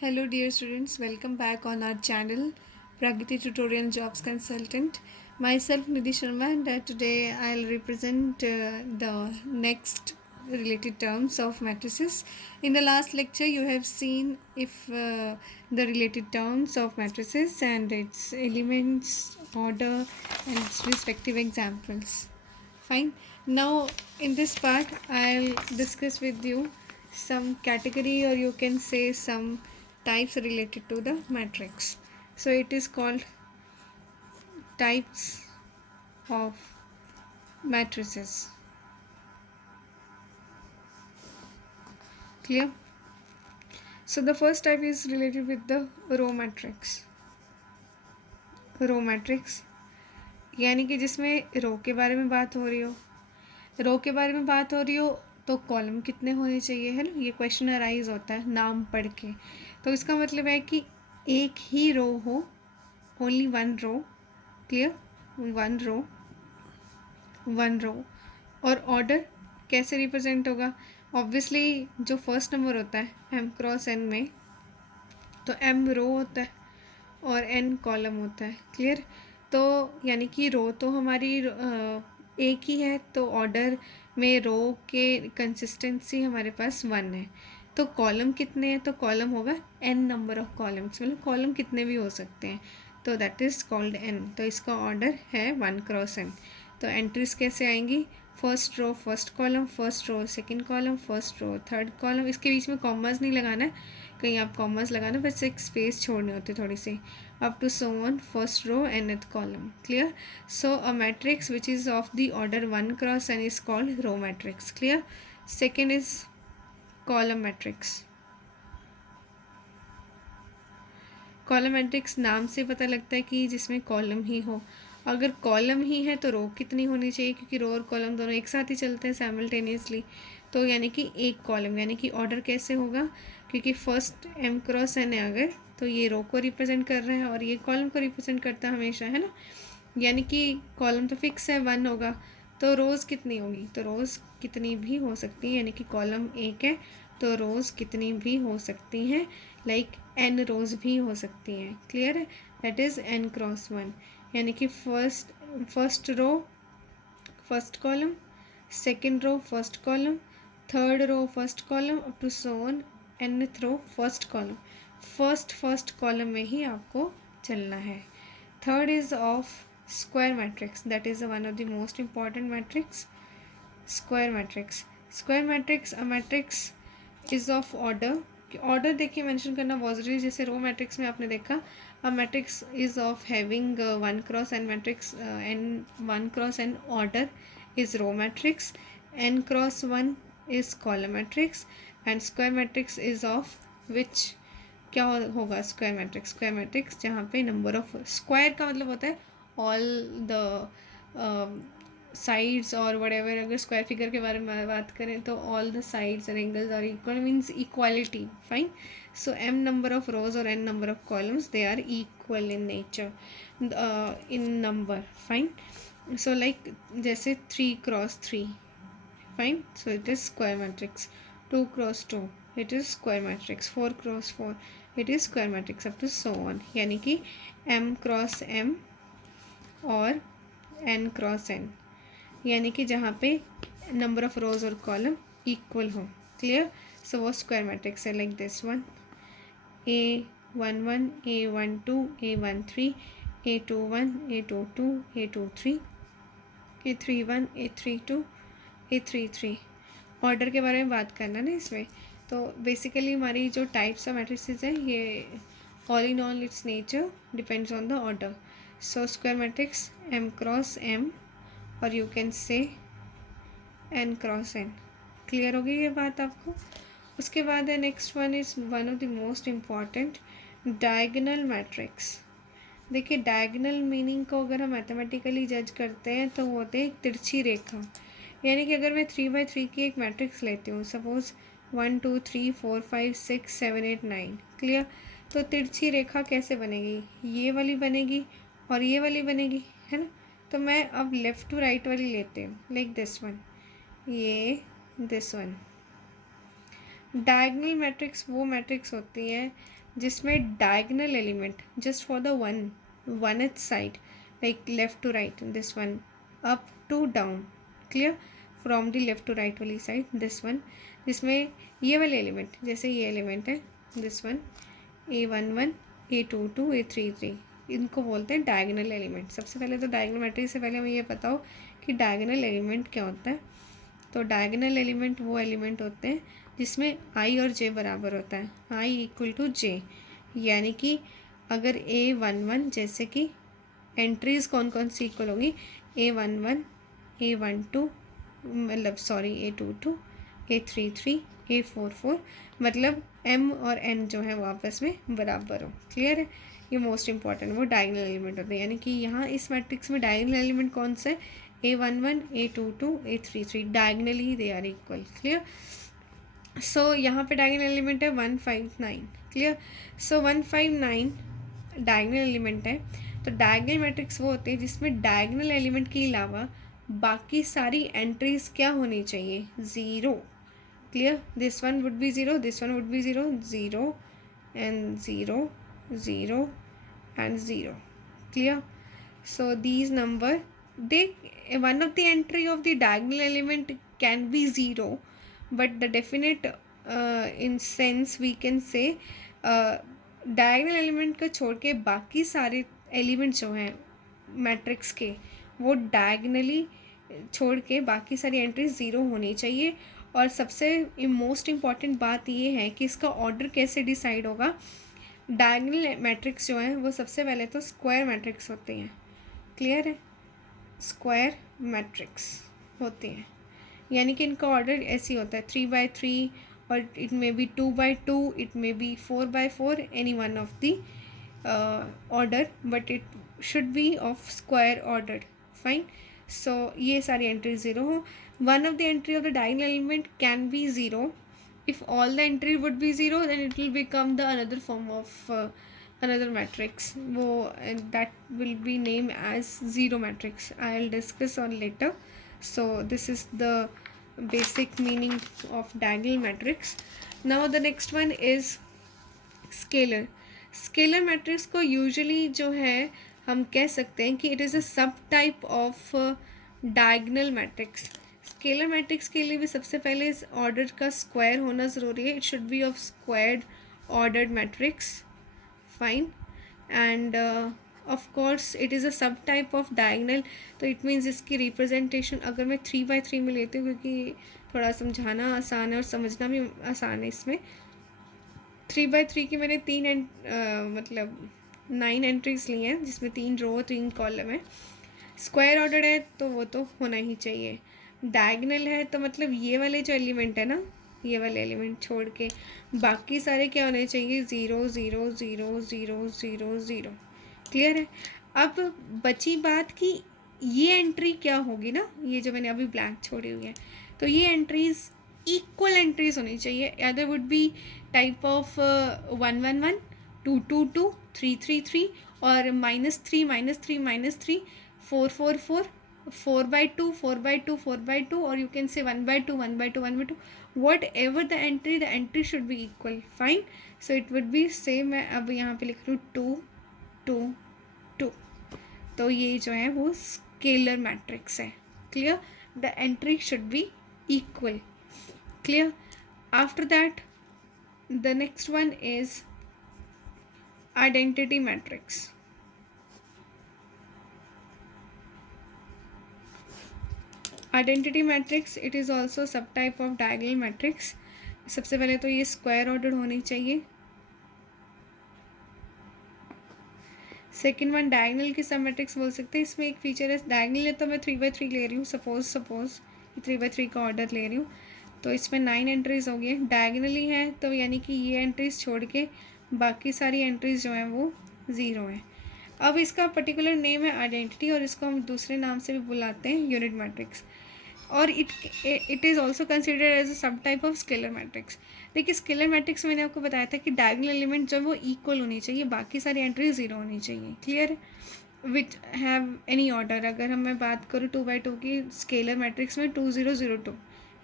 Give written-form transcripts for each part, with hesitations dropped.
Hello dear students, welcome back on our channel Pragati Tutorial Jobs Consultant. Myself Nidhi Sharma and today I'll represent the next related terms of matrices. In the last lecture you have seen if the related terms of matrices and its elements, order and its respective examples. Fine. Now in this part I'll discuss with you some category or you can say some types related to the matrix. So it is called types of matrices. Clear? So the first type is related with the row matrix. Row matrix यानी कि जिसमें रो के बारे में बात हो रही हो, रो के बारे में बात हो रही हो तो कॉलम कितने होने चाहिए, है ना। ये क्वेश्चन अराइज होता है नाम पढ़ के, तो इसका मतलब है कि एक ही रो हो, only one row. Clear? One row. और ऑर्डर कैसे रिप्रेजेंट होगा? ऑब्वियसली जो फर्स्ट नंबर होता है एम क्रॉस एन में, तो एम रो होता है और एन कॉलम होता है। क्लियर? तो यानी कि रो तो हमारी एक ही है, तो ऑर्डर में रो के कंसिस्टेंसी हमारे पास वन है। तो कॉलम कितने हैं? तो कॉलम होगा एन नंबर ऑफ कॉलम्स, मतलब कॉलम कितने भी हो सकते हैं, तो दैट इज़ कॉल्ड एन। तो इसका ऑर्डर है वन क्रॉस एन। तो एंट्रीज कैसे आएंगी? First row first column, first row second column, first row third column. इसके बीच में कॉमर्स नहीं लगाना है, कहीं आप कॉमर्स लगाना, बस एक स्पेस छोड़नी होती है थोड़ी सी। Up to so on first row nth column. Clear? So a matrix which is of the order one cross n is called row matrix. Clear? Second is column matrix. Column matrix नाम से पता लगता है कि जिसमें column ही हो। अगर column ही है तो रो कितनी होनी चाहिए, क्योंकि रो और कॉलम दोनों एक साथ ही चलते हैं साइमल्टेनियसली। तो यानी कि एक कॉलम, यानी कि ऑर्डर कैसे होगा, क्योंकि फर्स्ट एम क्रॉस एन है अगर, तो ये रो को रिप्रेजेंट कर रहा है और ये कॉलम को रिप्रेजेंट करता है हमेशा, है ना। यानी कि कॉलम तो फिक्स है, वन होगा, तो रोज़ कितनी होगी? तो रोज़ कितनी भी हो सकती है, यानी कि कॉलम एक है तो रोज़ कितनी भी हो सकती हैं, लाइक एन रोज़ भी हो सकती हैं। क्लियर है? That is N cross one. यानी कि first row first column, second row first column, third row first column, up to so on nth row first column. First column में ही आपको चलना है। Third is of square matrix, that is one of the most important matrix. Square matrix, square matrix a matrix is of order. Order देखिए mention करना बहुत ज़रूरी है। जैसे रो मैट्रिक्स में आपने देखा a matrix is of having one cross N matrix, N one cross N order is row matrix, N cross one is column matrix, and square matrix is of which. क्या होगा square matrix? Square matrix जहाँ पे number of, square का मतलब होता है all the sides और whatever. अगर स्क्वायर फिगर के बारे में बात करें तो all the sides and angles are equal, means equality. Fine. So m number of rows और n number of columns, they are equal in nature, in number. Fine. So like जैसे 3 cross 3, fine, so it is square matrix. 2 cross 2, it is square matrix. 4 cross 4, it is square matrix, up to so on। यानी कि m cross m और n cross n, यानी कि जहाँ पे number of rows और column equal हो। Clear? सो वो स्क्वायर मैट्रिक्स है, like this one, A11, A12, A13, A21, A22, A23, A31, A32, A33। Order के बारे में बात करना ना इसमें, तो बेसिकली हमारी जो टाइप्स ऑफ मैट्रिसेस हैं ये all in all its nature depends on the order. So square matrix m cross m और you can say n cross n. Clear होगी ये बात आपको? उसके बाद है next one is one of the most important, diagonal matrix. देखिए diagonal meaning को अगर हम मैथमेटिकली जज करते हैं तो वो होते हैं एक तिरछी रेखा। यानी कि अगर मैं 3x3 की एक मैट्रिक्स लेती हूँ, सपोज 1 2 3 4 5 6 7 8 9। क्लियर? तो तिरछी रेखा कैसे बनेगी? ये वाली बनेगी और ये वाली बनेगी, है ना। तो मैं अब लेफ़्ट टू राइट वाली लेती हूँ, लाइक दिस वन, ये दिस वन। डायगोनल मैट्रिक्स वो मैट्रिक्स होती हैं जिसमें diagonal element just for the one H side, like left to right, this one, up to down, clear, from the left to right वाली side, this one, जिसमें ये वाले element, जैसे ये एलिमेंट है this one, A11, A22, A33, इनको बोलते हैं डायगनल एलिमेंट। सबसे पहले तो डायगनल मैट्रिक्स से पहले हमें ये बताओ कि डायगनल एलिमेंट क्या होता है। तो डायगनल एलिमेंट वो एलिमेंट होते हैं जिसमें i और j बराबर होता है, i इक्वल टू j, यानी कि अगर A11, जैसे कि एंट्रीज कौन कौन सी इक्वल होगी, A11, A12, मतलब सॉरी A22, A33, A44, मतलब m और n जो है वो आपस में बराबर हो। क्लियर है, ये मोस्ट इंपॉर्टेंट वो डायगनल एलिमेंट होते हैं, यानी कि यहाँ इस मैट्रिक्स में डायगनल एलिमेंट कौन सा है, A11, A22, A33, diagonally they are equal. Clear, so यहाँ पे डायगनल एलिमेंट है 159। क्लियर, सो 159 डायगनल एलिमेंट है। तो डायगनल मैट्रिक्स वो होते हैं जिसमें डायगनल एलिमेंट के अलावा बाकी सारी एंट्रीज क्या होनी चाहिए, zero. Clear, this one would be zero, this one would be zero, zero and zero, zero and zero. Clear, so these number, they, one of the entry of the diagonal element can be zero, but the definite in sense we can say diagonal element को छोड़ के बाकी सारे elements जो हैं matrix के, वो diagonally छोड़ के बाकी सारी एंट्रीज ज़ीरो होनी चाहिए। और सबसे मोस्ट इम्पॉर्टेंट बात ये है कि इसका ऑर्डर कैसे डिसाइड होगा। डायगनल मैट्रिक्स जो हैं वो सबसे पहले तो स्क्वायर मैट्रिक्स होते हैं। क्लियर है, स्क्वायर मैट्रिक्स होते हैं, यानी कि इनका ऑर्डर ऐसे ही होता है 3x3, और it may be 2x2, it may be 4x4, any one of the order, but it should be of square order. Fine, so ये सारी एंट्री ज़ीरो हो। One of the entry of the diagonal element can be zero, if all the entry would be zero then it will become the another form of another matrix, wo that will be named as zero matrix. I'll discuss on later. So this is the basic meaning of diagonal matrix. Now the next one is scalar. Scalar matrix को usually जो है हम कह सकते हैं कि it is a subtype of diagonal matrix. Scalar matrix के लिए भी सबसे पहले इस ऑर्डर का स्क्वायर होना ज़रूरी है, it should be of squared ordered matrix. Fine, end of course it is a sub type of diagonal, तो इट मीन्स इसकी रिप्रेजेंटेशन अगर मैं 3x3 में लेती हूँ, क्योंकि थोड़ा समझाना आसान है और समझना भी आसान है इसमें। 3x3 की मैंने मतलब 9 एंट्रीज ली हैं, जिसमें 3 रो 3 कॉलम है। स्क्वायर ऑर्डर है तो वो तो होना ही चाहिए। डायगनल है तो मतलब ये वाले जो एलिमेंट है ना, ये वाले एलिमेंट छोड़ के बाकी सारे क्या होने चाहिए, zero zero zero zero zero zero. Clear है, अब बची बात कि ये एंट्री क्या होगी ना, ये जो मैंने अभी ब्लैंक छोड़ी हुई है, तो ये एंट्रीज इक्वल एंट्रीज होनी चाहिए। Other would be type of 111, 222, 333 और -3 -3 -3, 444, 4x2 4x2 4x2, or you can say 1x2 1x2 1x2, whatever the entry should be equal. Fine, so it would be same. मैं अब यहाँ पे लिख रही हूँ 2 2 2, तो ये जो है वो स्केलर मैट्रिक्स है। Clear, the entry should be equal. Clear, after that the next one is identity matrix. Identity matrix, it is also सब टाइप ऑफ डायगनल मैट्रिक्स। सबसे पहले तो ये स्क्वायर ऑर्डर होनी चाहिए। सेकेंड वन डायगनल की सब मैट्रिक्स बोल सकते हैं। इसमें एक फीचर है, डायगनल है तो मैं 3x3 ले रही हूँ, सपोज 3x3 का ऑर्डर ले रही हूँ, तो इसमें 9 एंट्रीज़ हो गई। डायगनली है तो यानी कि ये एंट्रीज़ छोड़ के बाकी सारी एंट्रीज़ जो हैं वो ज़ीरो हैं। अब इसका पर्टिकुलर नेम है आइडेंटिटी, और इसको हम दूसरे नाम से भी बुलाते हैं यूनिट मैट्रिक्स, और it is also considered as a sub type of scalar matrix. देखिए स्केलर मैट्रिक्स मैंने आपको बताया था कि डायगोनल एलिमेंट जो है वो इक्वल होनी चाहिए, बाकी सारी एंट्री ज़ीरो होनी चाहिए। Clear, which have any order. अगर हम मैं बात करूँ 2x2 की स्केलर मैट्रिक्स में 2 0 0 2,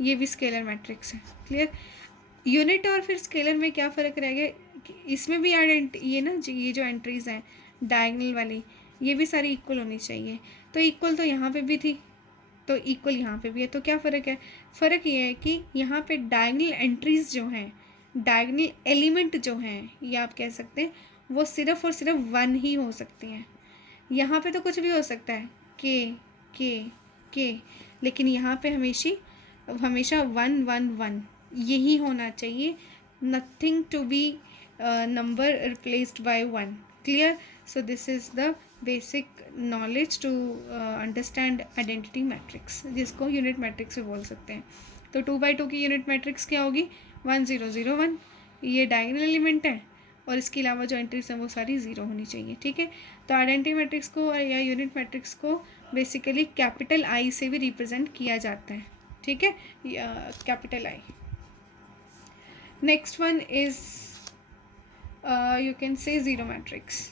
ये भी स्केलर मैट्रिक्स है। क्लियर, यूनिट और फिर स्केलर में क्या फ़र्क रह गया इसमें भी ये ना ये जो एंट्रीज हैं डायगनल वाली, ये भी सारी इक्वल होनी चाहिए। तो इक्वल तो यहाँ पे भी थी, तो इक्वल यहाँ पे भी है। तो क्या फ़र्क है? फ़र्क ये है कि यहाँ पे डायगनल एंट्रीज जो हैं, डायगनल एलिमेंट जो हैं, ये आप कह सकते हैं वो सिर्फ़ और सिर्फ 1 ही हो सकती हैं। यहाँ पे तो कुछ भी हो सकता है, के के, लेकिन यहाँ पे हमेशा 1 1 1 यही होना चाहिए, nothing to be number replaced by 1। Clear? So this is the basic knowledge to understand identity matrix, जिसको यूनिट मैट्रिक्स भी बोल सकते हैं। तो 2x2 की यूनिट मैट्रिक्स क्या होगी? 1 0 0 1। ये डायगोनल एलिमेंट है और इसके अलावा जो एंट्रीज हैं वो सारी ज़ीरो होनी चाहिए। ठीक है, तो आइडेंटिटी मैट्रिक्स को या यूनिट मैट्रिक्स को बेसिकली कैपिटल आई से भी रिप्रेजेंट किया जाता है। ठीक है, capital I. Next one is you can से ज़ीरो मैट्रिक्स।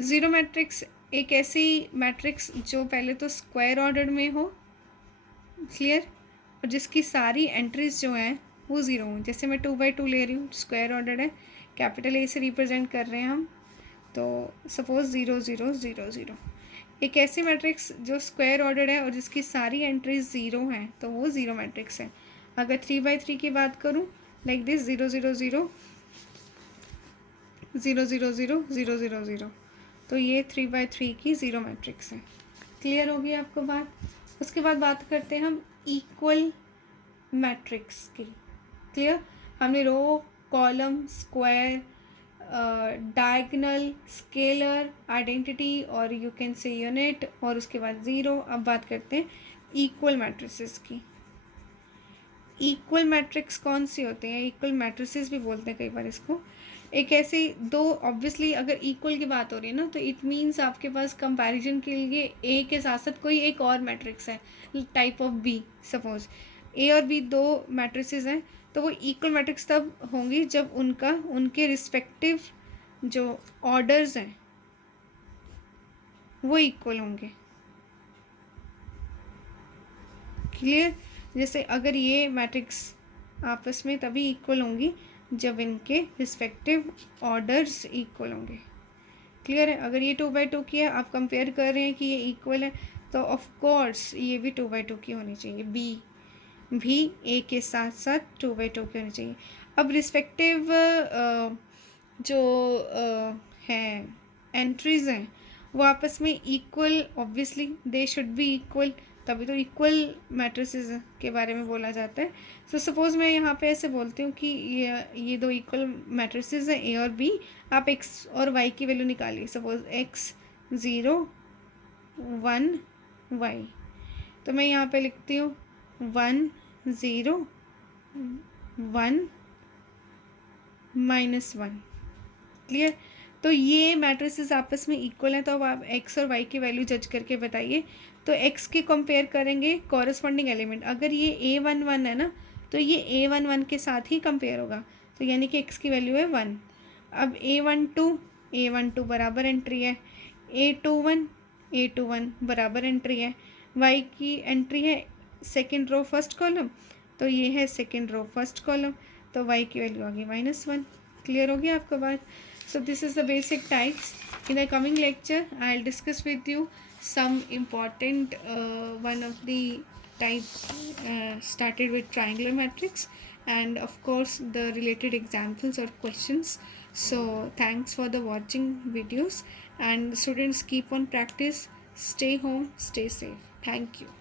ज़ीरो मैट्रिक्स एक ऐसी मैट्रिक्स जो पहले तो स्क्वायर ऑर्डर में हो, क्लियर, और जिसकी सारी एंट्रीज जो हैं वो ज़ीरो हों। जैसे मैं 2x2 ले रही हूँ, स्क्वायर ऑर्डर है, कैपिटल ए से रिप्रेजेंट कर रहे हैं हम, तो सपोज 0 0 0 0। एक ऐसी मैट्रिक्स जो स्क्वायर ऑर्डर है और जिसकी सारी एंट्रीज ज़ीरो हैं, तो वो ज़ीरो मैट्रिक्स है। अगर 3x3 की बात करूँ, लाइक दिस 0 0 0 0 0 0 0 0 0, तो ये 3x3 की ज़ीरो मैट्रिक्स है। क्लियर होगी आपको बात? उसके बाद बात करते हैं हम इक्वल मैट्रिक्स की। क्लियर? हमने row, column, square, diagonal, scalar, identity और यू कैन से यूनिट और उसके बाद ज़ीरो। अब बात करते हैं इक्वल मैट्रिसेस की। इक्वल मैट्रिक्स कौन सी होते हैं? इक्वल मैट्रिसेस भी बोलते हैं कई बार इसको। एक ऐसे दो, ऑब्वियसली अगर इक्वल की बात हो रही है ना, तो इट मीन्स आपके पास कंपैरिजन के लिए ए के साथ साथ कोई एक और मैट्रिक्स है, टाइप ऑफ बी। सपोज ए और बी दो मैट्रिसेस हैं, तो वो इक्वल मैट्रिक्स तब होंगी जब उनके रिस्पेक्टिव जो ऑर्डर्स हैं वो इक्वल होंगे। क्लियर? जैसे अगर ये मैट्रिक्स आपस में तभी इक्वल होंगी जब इनके रिस्पेक्टिव ऑर्डर्स इक्वल होंगे। क्लियर है? अगर ये 2x2 की है, आप कंपेयर कर रहे हैं कि ये इक्वल है, तो ऑफ कोर्स ये भी 2x2 की होनी चाहिए। बी भी ए के साथ साथ 2x2 की होनी चाहिए। अब रिस्पेक्टिव जो हैं एंट्रीज हैं वो आपस में equal, obviously they should be equal, तभी तो इक्वल मैट्रिसेस के बारे में बोला जाता है। सो सपोज़ मैं यहाँ पे ऐसे बोलती हूँ कि ये दो इक्वल मैट्रिसेस हैं ए और बी, आप एक्स और वाई की वैल्यू निकालिए। सपोज एक्स 0 1 वाई, तो मैं यहाँ पे लिखती हूँ 1 0 1 -1। क्लियर? तो ये मैट्रिसेस आपस में इक्वल हैं, तो अब आप एक्स और वाई की वैल्यू जज करके बताइए। तो एक्स की कंपेयर करेंगे कॉरस्पॉन्डिंग एलिमेंट, अगर ये A11 है ना, तो ये A11 के साथ ही कंपेयर होगा, तो यानी कि एक्स की वैल्यू है 1। अब A12 बराबर एंट्री है, A21 बराबर एंट्री है, वाई की एंट्री है सेकेंड रो फर्स्ट कॉलम, तो ये है सेकेंड रो फर्स्ट कॉलम, तो वाई की वैल्यू आ गई -1। क्लियर हो गया आपको बात? So this is the basic types. In the coming lecture, I'll discuss with you some important one of the type started with triangular matrix, and of course the related examples or questions. So thanks for the watching videos, and students keep on practice. Stay home, stay safe. Thank you.